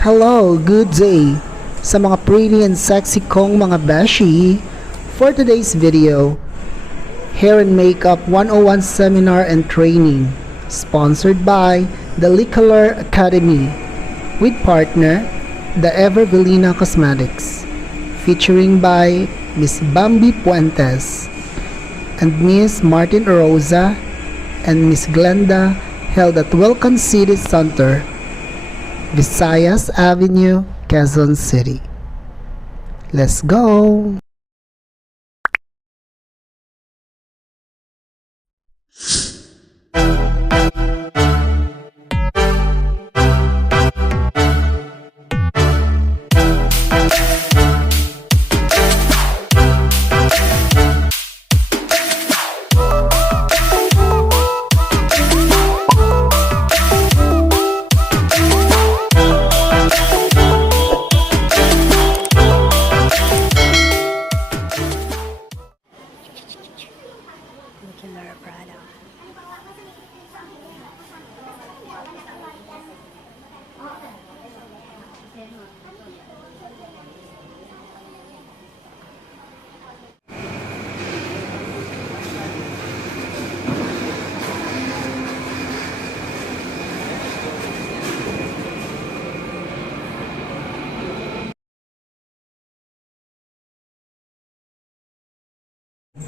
Hello, good day sa mga pretty and sexy kong mga beshi. For today's video, Hair and Makeup 101 Seminar and Training, sponsored by the Licolor Academy, with partner, the Evervelina Cosmetics, featuring by Miss Bambi Puentes and Miss Martin Rosa and Miss Glenda, held at Welcome City Center, Visayas Avenue, Quezon City. Let's go! Licolor Prada.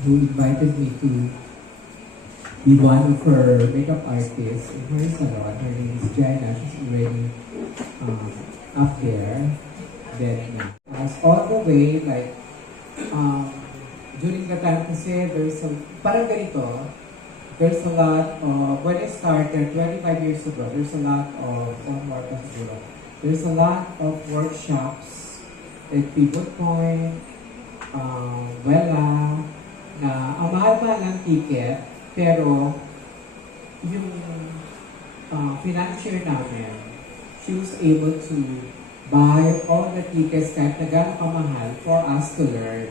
Who invited me to be one of her makeup artists in her salon. Her name is Jenna. She's already up there. Then, as all the way, like, during the time kasi, parang ganito, there's a lot of, when I started 25 years ago, there's a lot of, there's a lot of workshops, like Pivot Point, Wella, na ang mahal pa ng ticket, pero yung financier namin, she was able to buy all the tickets kahit na gano'ng kamahal for us to learn.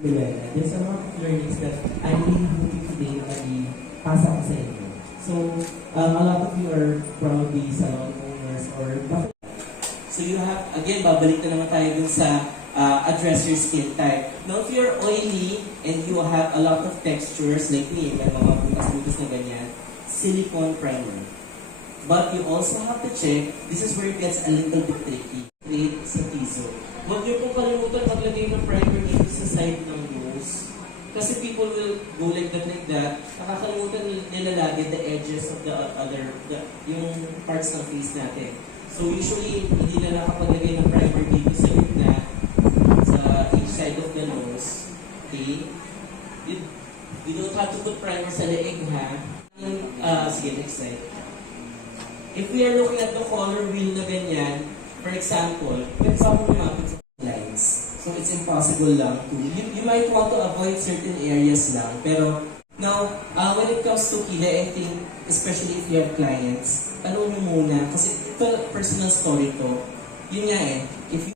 There's a lot of learnings that I'm really hoping today na ipasa ko sa inyo. So, a lot of you are probably salon owners or... So you have, again, babalik na naman tayo dun sa address your skin type. Now, if you're oily and you have a lot of textures like me, may mga butas-butas na ganyan, silicone primer. But you also have to check, this is where it gets a little bit tricky. Create sa tiso. Huwag niyo pong kalimutan maglagay ng primer dito sa side ng nose. Kasi people will go like that. Nakakalimutan nila lagi the edges of the other, yung parts ng face natin. So usually, hindi na nakapaglagay ng primer dito sa gitna, each side of the nose. Okay? You don't have to put primer sa leeg, ha? Sige, next slide. If we are looking at the color wheel na ganyan, for example, pwede sa akong lumapit sa lines. So it's impossible lang to, you might want to avoid certain areas lang, pero now, when it comes to kilay, I think, especially if you have clients, tanong nyo muna, kasi ito, personal story to. Yun nga if you,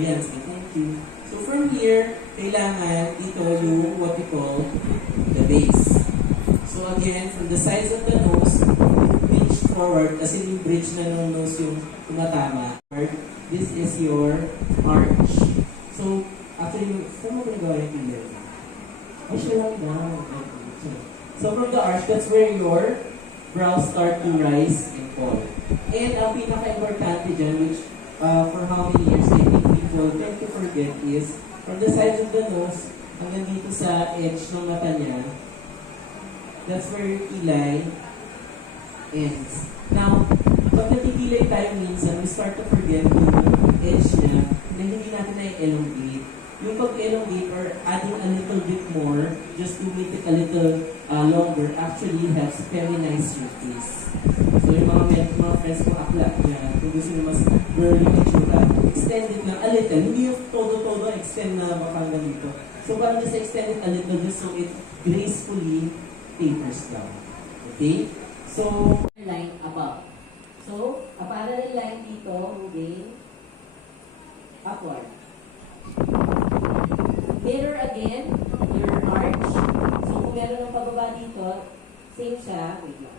ayan, sige, thank you. So from here, kailangan dito yung what we call the base. So again, from the sides of the nose, pinch forward, kasi yung bridge na ng nose yung tumatama. This is your arch. So, actually, saan mo ginagawa yung pillar? Ay, siya lang na. So from the arch, that's where your brows start to rise and fall. And ang pinaka-importante dyan, which for how many years I think people tend to forget is from the sides of the nose hanggang dito sa edge ng mata niya, that's where your kilay ends. Now, pag natitilay tayo minsan, we start to forget yung edge niya na hindi natin na-elongate. Yung pag-elongate or adding a little bit more just to make it a little longer actually helps feminize your face. So yung mga friends ko akla niya, kung gusto nyo mas girly itsura, extend it lang a little. Hindi yung todo-todo extend na baka hanggang dito. So parang just extend it a little just so it gracefully tapers down. Okay? So, Line above. So, a parallel line dito, moving upward. Mirror again, your arch. So, kung meron ng pababa dito, same siya, wait lang.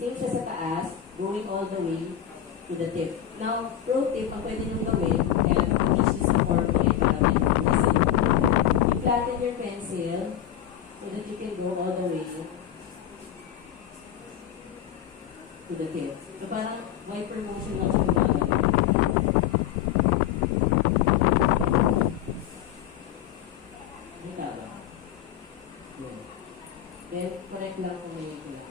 Same siya sa taas, going all the way to the tip. Now, pro tip, ang pwede nyo gawin, and teach this sa formula, you flatten your pencil so that you can go all the way to the tip. So parang wiper motion lang siya gumagawin. Kita ba? Good. Then, correct lang kung may kulang.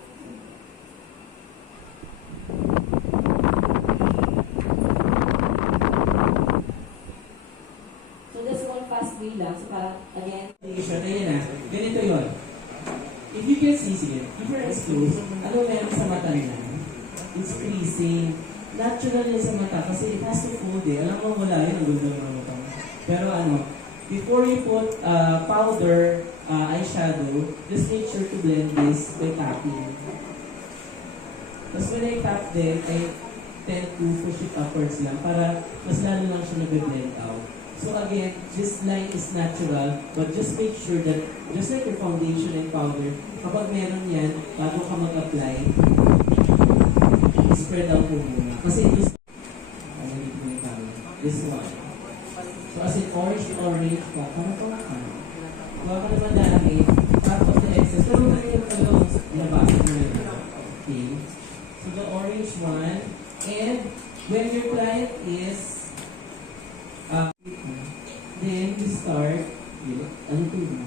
So, that's one fast way lang. So, parang, again, Ayan na, ganito yun. If you can see, sige, if you're exposed, ano meron sa mata nila? It's creasing. Natural yun sa mata kasi it has to fold eh. Alam mo wala yun, ang gundo ng mata mo. Pero ano, before you put powder, eyeshadow, just make sure to blend this by tapping. Tapos when I tap din, I tend to push it upwards lang para mas lalo lang siya nag-blend out. So again, this line is natural, but just make sure that, just like your foundation and powder, kapag meron yan, bago ka mag-apply, spread out mo muna. Kasi this one. So as in orange, parang Huwag ka naman dami, tapos the excess, pero na yung talong, nabasa mo yun. Okay. So the orange one, and when your client is then you start with, ano ito yun?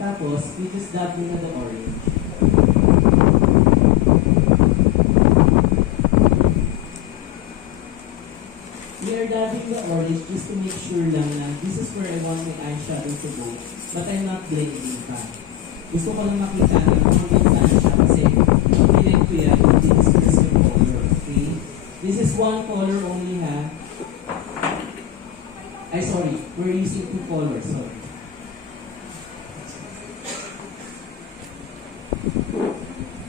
Tapos, we just dab na the orange. We are dabbing the orange just to make sure lang na this is where I want my eyeshadow to go, but I'm not blending pa. Gusto ko lang makita na kung saan siya kasi feeling ko yan, this is the color, okay? This is one color only ha. Sorry, we're using two colors, sorry.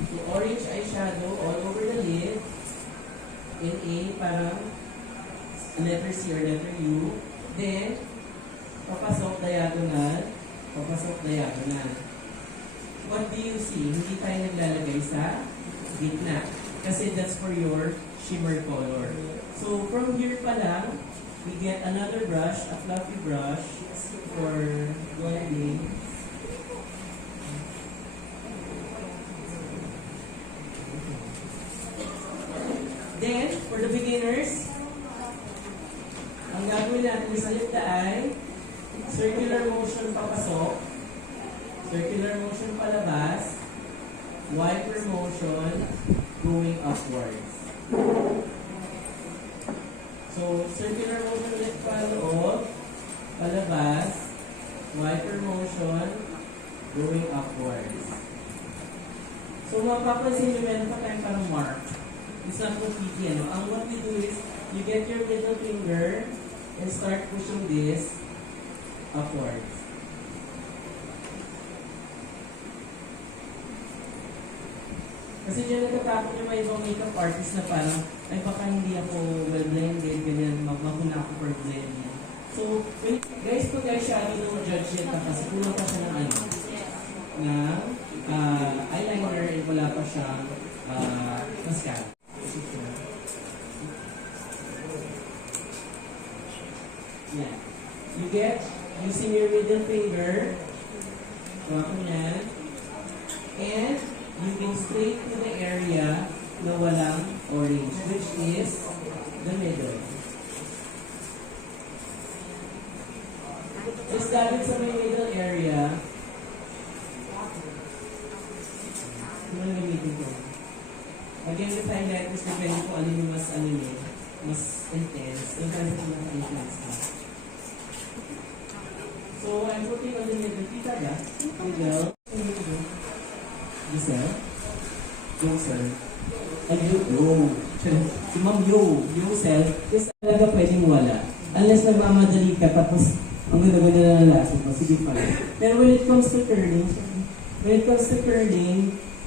So, orange eyeshadow all over the lid. In A, parang letter C or letter U. Then, papasok diagonal, papasok diagonal. What do you see? Hindi tayo naglalagay sa gitna. Kasi that's for your shimmer color. So, from here pa lang, we get another brush, a fluffy brush for blending. Then, for the beginners, ang gagawin natin is lift the eye, circular motion papasok, circular motion palabas, wiper motion going upwards. So, circular motion ulit paloob, palabas, wiper motion, going upwards. So, mapapansin nyo meron pa tayong parang mark. It's not completely, ano. Ang what we do is, you get your middle finger and start pushing this upwards. Kasi dyan natatakot yung mga ibang makeup artist na parang, ay baka hindi ako well-blended, ganyan, magmahuna ako for blending. So, guys, pag eyeshadow ng judge yan kasi kulang pa siya ng ano, ng eyeliner and wala pa siyang mascara. Yan. You get, using your middle finger, wako yan, and you go straight to the area na walang orange, which is the middle. Just dahil sa may middle area, ano gamitin ko? Again, with highlighters, depende ko alin yung mas mas intense. Yung kasi kung mas intense na. So, I'm putting on the middle. Kita ba? Middle. Giselle? Yo, sir. Ay, yo. Si Ma'am Yo. Yo, sir. Kasi talaga pwedeng wala. Unless nagmamadali ka, tapos ang ganda-ganda na nalaso mo. Sige pa. Pero when it comes to curling,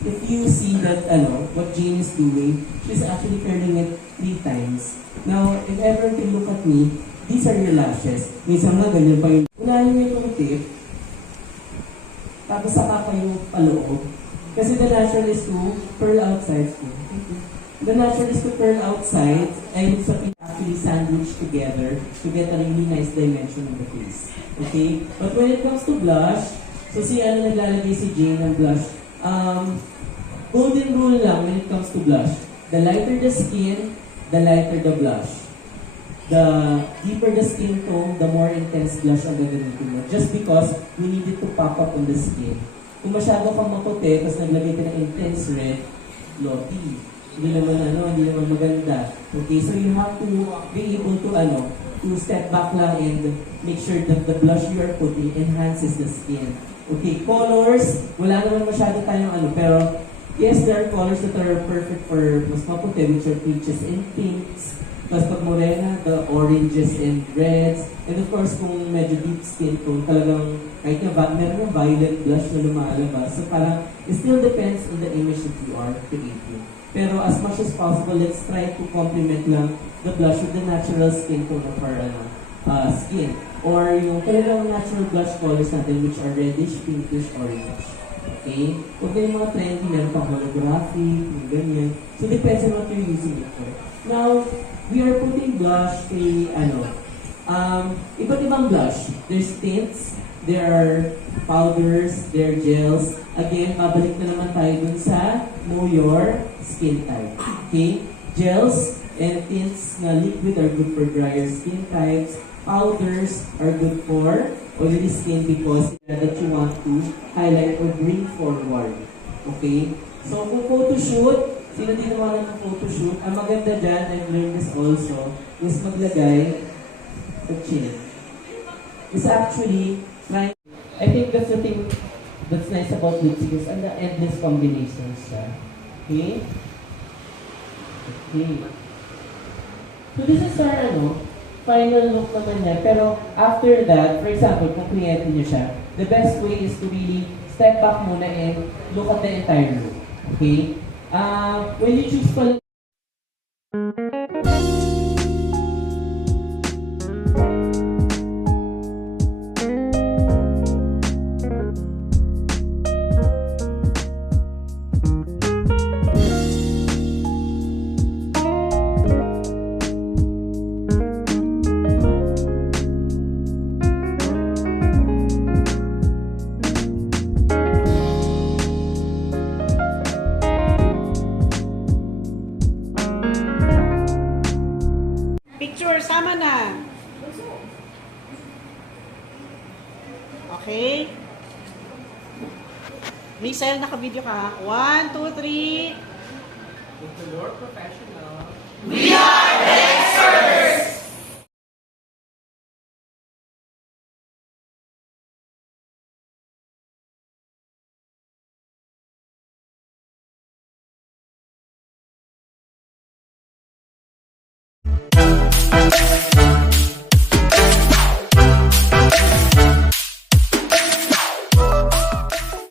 if you see that, what Jane is doing, she's actually curling it 3 times. Now, if ever you look at me, these are your lashes. Minsan nga ganyan pa yung... Unahin mo itong tip, tapos saka pa yung paloob. Kasi the natural is to curl outside. the natural is to curl outside and sa actually sandwich together to get a really nice dimension of the face. Okay? But when it comes to blush, so si ano naglalagay si Jane ng blush, golden rule lang when it comes to blush. The lighter the skin, the lighter the blush. The deeper the skin tone, the more intense blush ang gagamitin mo. Just because we need it to pop up on the skin. Kung masyado kang maputi, tapos naglagay ka ng intense red, loti. Hindi naman maganda. Okay, so you have to be able to to step back lang and make sure that the blush you are putting enhances the skin. Okay, colors, wala naman masyado tayong pero yes, there are colors that are perfect for mas maputi, which are peaches and pinks. Tapos pag morena, the oranges and reds. And of course, kung medyo deep skin tone, talagang kahit meron ng violet blush na lumalabas. So parang, it still depends on the image that you are creating. Pero as much as possible, let's try to complement lang the blush with the natural skin tone of our skin. Or yung talagang natural blush colors natin, which are reddish, pinkish, orange. Okay? Huwag na yung mga trendy, meron pang holographic, yung ganyan. So depends on what you're using it for. Now, we are putting blush kay iba't ibang blush. There's tints, there are powders, there are gels. Again, pabalik na naman tayo dun sa know your skin type. Okay? Gels and tints na liquid are good for drier skin types. Powders are good for oily skin because that you want to highlight or bring forward. Okay? So, kung photoshoot, sino din naman ng photoshoot, ang maganda dyan, I've learned this also, is maglagay sa chin. Is actually trying, I think that's the thing that's nice about lipstick is and the endless combinations siya. Okay? Okay. So this is our final look naman niya. Pero after that, for example, kung kliyente niyo siya, the best way is to really step back muna and look at the entire look. Okay? When you choose pala Picture, sama na. Okay? Michelle, naka-video ka. 1, 2, 3. It's more professional. We are